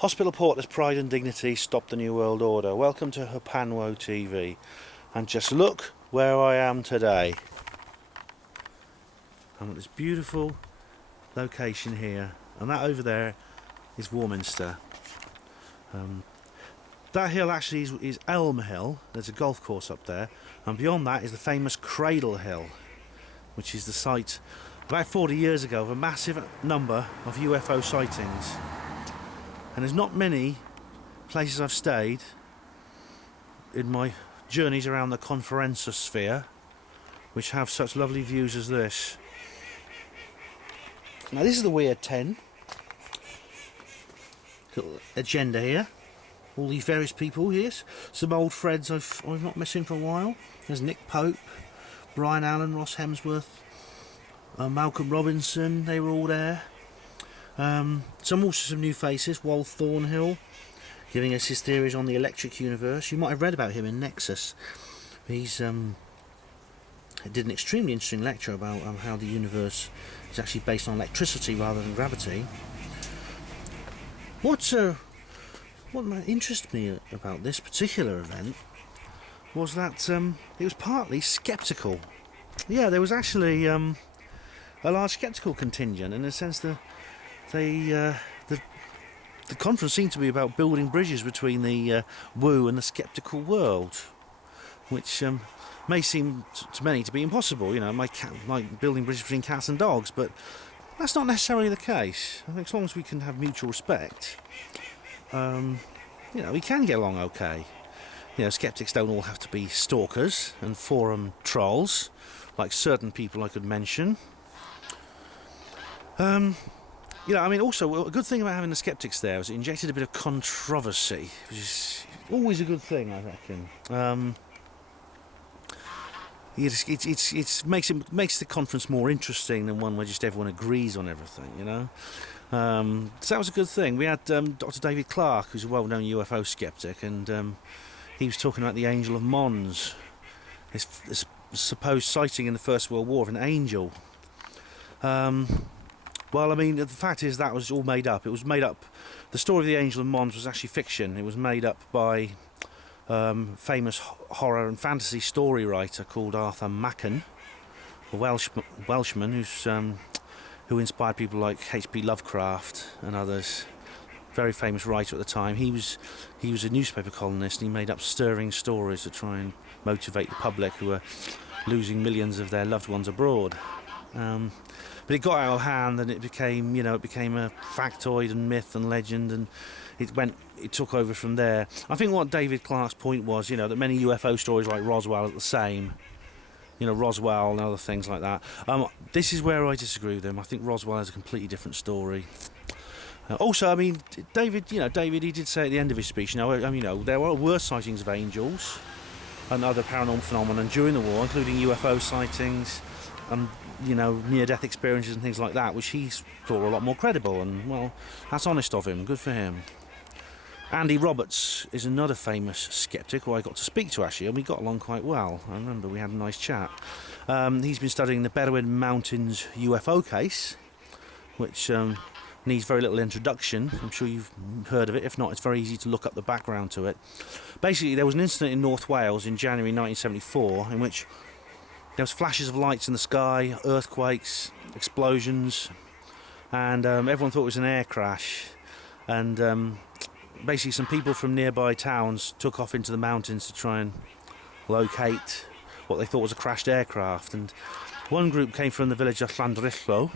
Hospital Porter's pride and dignity stop the New World Order. Welcome to HPANWO TV. And just look where I am today. I'm at this beautiful location here, and that over there is Warminster. That hill actually is Elm Hill. There's a golf course up there, and beyond that is the famous Cradle Hill, which is the site about 40 years ago of a massive number of UFO sightings. And there's not many places I've stayed in my journeys around the conferenzosphere which have such lovely views as this. Now this is the Weird 10. Little agenda here. All these various people here. Some old friends I've not met in for a while. There's Nick Pope, Brian Allen, Ross Hemsworth, Malcolm Robinson, they were all there. Some new faces. Wal Thornhill, giving us his theories on the electric universe. You might have read about him in Nexus. He's did an extremely interesting lecture about how the universe is actually based on electricity rather than gravity. What interested me about this particular event was that it was partly sceptical. Yeah, there was actually a large sceptical contingent, in the sense that the conference seemed to be about building bridges between the woo and the sceptical world, which may seem to many to be impossible. You know, like building bridges between cats and dogs, but that's not necessarily the case. I think as long as we can have mutual respect, you know, we can get along okay. You know, skeptics don't all have to be stalkers and forum trolls, like certain people I could mention. You know, I mean, also, a good thing about having the skeptics there is it injected a bit of controversy, which is always a good thing, I reckon. It makes the conference more interesting than one where just everyone agrees on everything, you know. So that was a good thing. We had Dr. David Clarke, who's a well-known UFO skeptic, and he was talking about the Angel of Mons, this supposed sighting in the First World War of an angel. Well, I mean, the fact is that was all made up. It was made up. The story of the Angel of Mons was actually fiction. It was made up by famous horror and fantasy story writer called Arthur Machen, a Welshman who inspired people like H.P. Lovecraft and others. Very famous writer at the time. He was a newspaper columnist, and he made up stirring stories to try and motivate the public who were losing millions of their loved ones abroad. But it got out of hand, and it became a factoid and myth and legend, and it took over from there. I think what David Clarke's point was, that many UFO stories like Roswell are the same. Roswell and other things like that. This is where I disagree with him. I think Roswell has a completely different story. Also, I mean, David, he did say at the end of his speech, there were sightings of angels and other paranormal phenomena during the war, including UFO sightings and near-death experiences and things like that, which he thought were a lot more credible, and, well, that's honest of him, good for him. Andy Roberts is another famous skeptic who I got to speak to, actually, and we got along quite well. I remember we had a nice chat. He's been studying the Bedouin Mountains UFO case, which needs very little introduction. I'm sure you've heard of it. If not, it's very easy to look up the background to it. Basically, there was an incident in North Wales in January 1974 in which there was flashes of lights in the sky, earthquakes, explosions, and everyone thought it was an air crash. And basically some people from nearby towns took off into the mountains to try and locate what they thought was a crashed aircraft. And one group came from the village of Llandrillo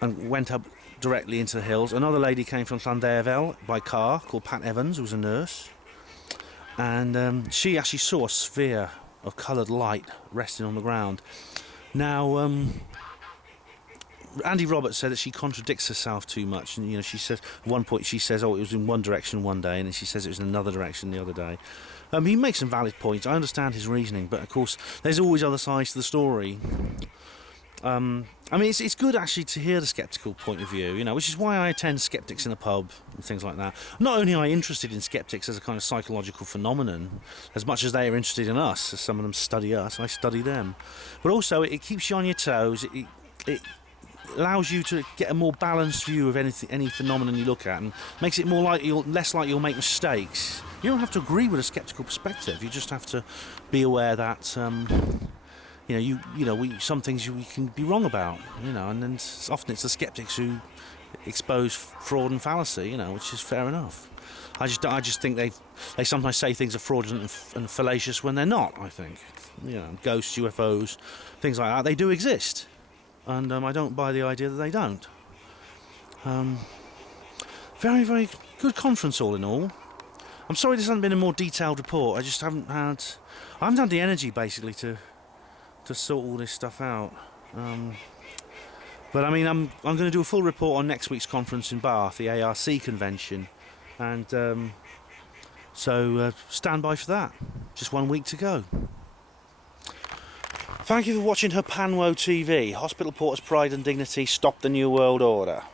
and went up directly into the hills. Another lady came from Llanderfel by car, called Pat Evans, who was a nurse. And she actually saw a sphere of coloured light resting on the ground. Now, Andy Roberts said that she contradicts herself too much, and she says at one point it was in one direction one day, and then she says it was in another direction the other day. He makes some valid points. I understand his reasoning, but of course there's always other sides to the story. I mean, it's good actually to hear the sceptical point of view, which is why I attend skeptics in a pub and things like that. Not only am I interested in skeptics as a kind of psychological phenomenon, as much as they are interested in us, as some of them study us, I study them. But also, it keeps you on your toes. allows you to get a more balanced view of any phenomenon you look at, and makes it less likely you'll make mistakes. You don't have to agree with a sceptical perspective. You just have to be aware that some things we can be wrong about, and then often it's the skeptics who expose fraud and fallacy, which is fair enough. I just think they sometimes say things are fraudulent and fallacious when they're not. I think, ghosts, UFOs, things like that, they do exist, and I don't buy the idea that they don't. Very, very good conference all in all. I'm sorry this hasn't been a more detailed report. I just haven't had the energy basically to sort all this stuff out. But I mean, I'm going to do a full report on next week's conference in Bath, the ARC convention, and so stand by for that. Just 1 week to go. Thank you for watching HPANWO TV. Hospital Porters' Pride and Dignity, stop the New World Order.